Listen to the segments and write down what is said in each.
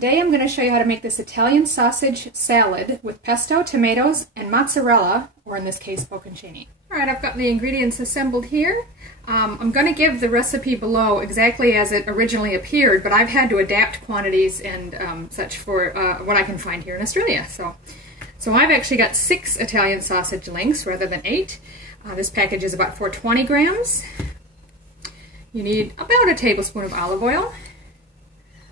Today I'm going to show you how to make this Italian sausage salad with pesto, tomatoes, and mozzarella, or in this case, Boconccini. Alright, I've got the ingredients assembled here. I'm going to give the recipe below exactly as it originally appeared, but I've had to adapt quantities and such for what I can find here in Australia. So I've actually got 6 Italian sausage links rather than 8. This package is about 420 grams. You need about a tablespoon of olive oil.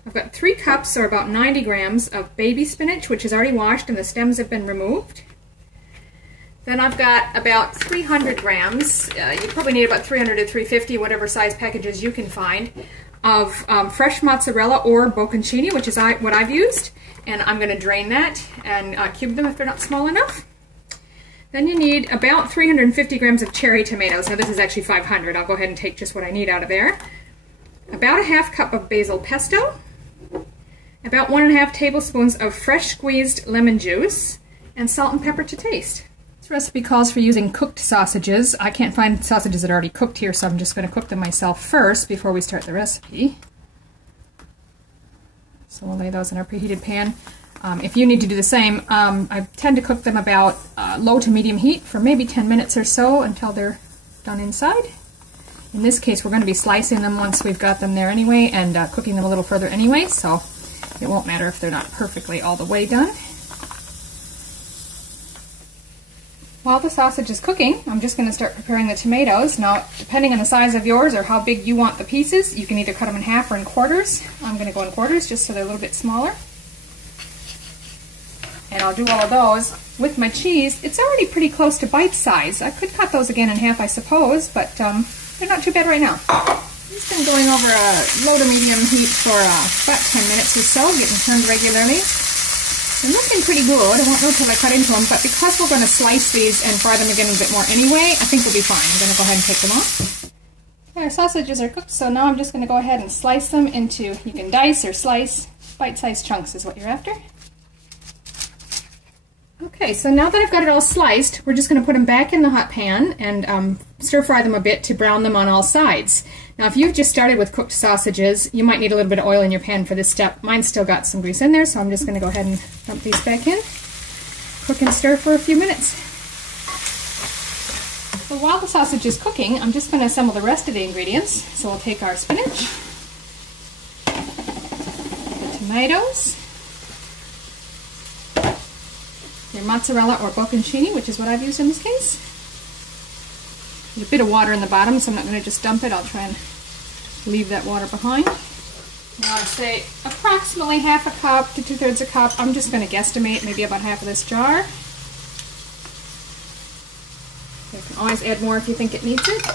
I've got 3 cups, or about 90 grams, of baby spinach, which is already washed and the stems have been removed. Then I've got about 300 grams, you probably need about 300 to 350, whatever size packages you can find, of fresh mozzarella or Boconccini, which is what I've used. And I'm going to drain that and cube them if they're not small enough. Then you need about 350 grams of cherry tomatoes. Now this is actually 500. I'll go ahead and take just what I need out of there. About a half cup of basil pesto. About 1½ tablespoons of fresh squeezed lemon juice, and salt and pepper to taste. This recipe calls for using cooked sausages. I can't find sausages that are already cooked here, so I'm just going to cook them myself first before we start the recipe. So we'll lay those in our preheated pan. If you need to do the same, I tend to cook them about low to medium heat for maybe 10 minutes or so until they're done inside. In this case, we're going to be slicing them once we've got them there anyway, and cooking them a little further anyway, so it won't matter if they're not perfectly all the way done. While the sausage is cooking, I'm just going to start preparing the tomatoes. Now, depending on the size of yours or how big you want the pieces, you can either cut them in half or in quarters. I'm going to go in quarters just so they're a little bit smaller. And I'll do all of those. With my cheese, it's already pretty close to bite size. I could cut those again in half, I suppose, but they're not too bad right now. It's been going over a low to medium heat for about 10 minutes or so, getting turned regularly. They're looking pretty good. I won't know till I cut into them, but because we're going to slice these and fry them again a bit more anyway, I think we'll be fine. I'm going to go ahead and take them off. Our sausages are cooked, so now I'm just going to go ahead and slice them into, you can dice or slice, bite-sized chunks is what you're after. Okay, so now that I've got it all sliced, we're just going to put them back in the hot pan and stir fry them a bit to brown them on all sides. Now if you've just started with cooked sausages, you might need a little bit of oil in your pan for this step. Mine's still got some grease in there, so I'm just going to go ahead and dump these back in. Cook and stir for a few minutes. So while the sausage is cooking, I'm just going to assemble the rest of the ingredients. So we'll take our spinach, the tomatoes, your mozzarella or Boconccini, which is what I've used in this case. There's a bit of water in the bottom, so I'm not going to just dump it. I'll try and leave that water behind. Now I'd say approximately half a cup to 2/3 a cup. I'm just going to guesstimate maybe about half of this jar. You can always add more if you think it needs it.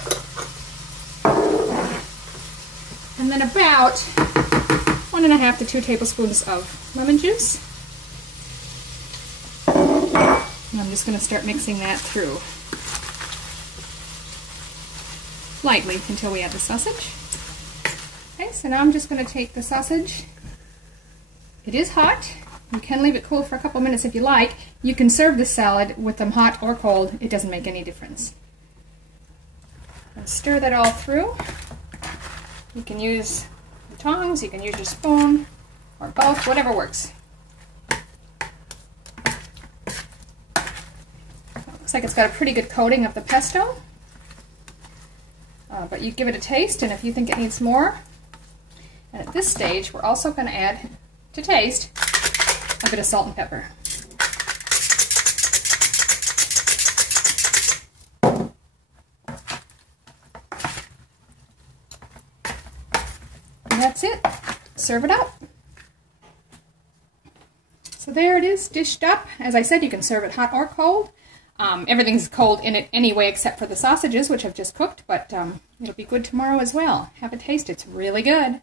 And then about 1½ to 2 tablespoons of lemon juice. And I'm just going to start mixing that through lightly until we add the sausage. Okay, so now I'm just going to take the sausage. It is hot. You can leave it cool for a couple minutes if you like. You can serve the salad with them hot or cold. It doesn't make any difference. I'll stir that all through. You can use the tongs, you can use your spoon, or both, whatever works. Looks like it's got a pretty good coating of the pesto, but you give it a taste, and if you think it needs more. And at this stage, we're also going to add, to taste, a bit of salt and pepper. And that's it. Serve it up. So there it is, dished up. As I said, you can serve it hot or cold. Everything's cold in it anyway except for the sausages, which I've just cooked, but it'll be good tomorrow as well. Have a taste. It's really good.